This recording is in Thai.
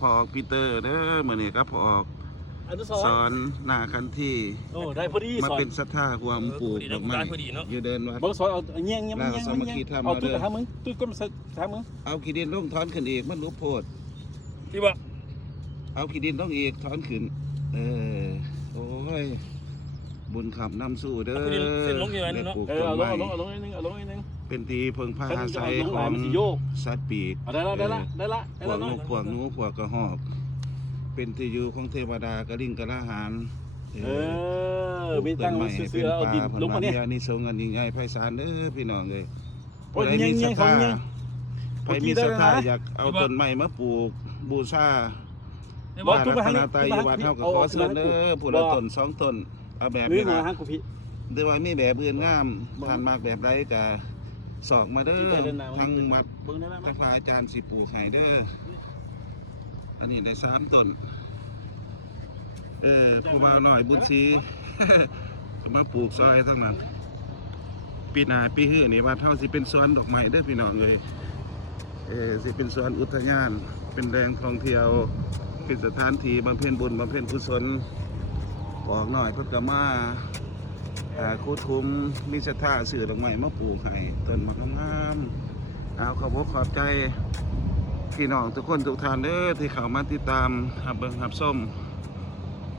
พอปีเตอร์เด้อมื้อนี้ครับพอสอนหน้าคันที่โอ้ได้พอดีมาเป็นศรัทธาความปลูกดอกไม้อยู่เดินวัดบ่สอนเอาเงี้ยเอาตุ้ยทำมึงตุ้ยก้มทำมึงเอาขี้ดินลงถอนขึ้นอีกมันรู้โพดที่ว่าเอาขี้ดินลงอีกถอนขึ้นโอ้ยบุญขับนำสู่เด้อได้ปลูกต้นไม้เอาลงนิดนึงเป็นตีเพิงผ้าอาศัยของสัตว์ปีกได้ละพวกนกพวกหนูพวกกระหอบเป็นที่อยู่ของเทวดากระลิ่งกระหานมีตั้งไว้ซื้อเอาดินลงมาเนี่ยนี่สงกันยิ่งใหญ่ไพศาลเด้อพี่น้องเลยใครมีศรัทธาอยากเอาต้นไม้มาปลูกบูชาบ้านรัตนตรัยอยู่วัดเท่ากับขอเชิญเด้อผู้ละต้น2 ต้นเอาแบบนี้นะแต่ว่ามีแบบอื่นงามผ่านมากแบบไรกะสอกมาเด้อทั้งมัดทั้งพระอาจารย์สิปลูกให้เด้ออันนี้ได้3 ต้นผู้มาหน่อยบุญศรีมาปลูกซอยทั้งนั้นปีหน้าปีหื้อนี่วัดเท่าสิเป็นสวนดอกไม้เด้อพี่น้องเลยสิเป็นสวนอุทยานเป็นแหล่งท่องเที่ยวเป็นสถานที่บำเพ็ญบุญบำเพ็ญกุศลบอกหน่อยเพิ่นก็มาคูทุมมีศรัทธาซื้อดอกไม้มาปลูกให้ต้นมะขามงามเอาขอบใจพี่น้องทุกคนทุกท่านเด้อที่เข้ามาติดตามรับเบิ่งรับชม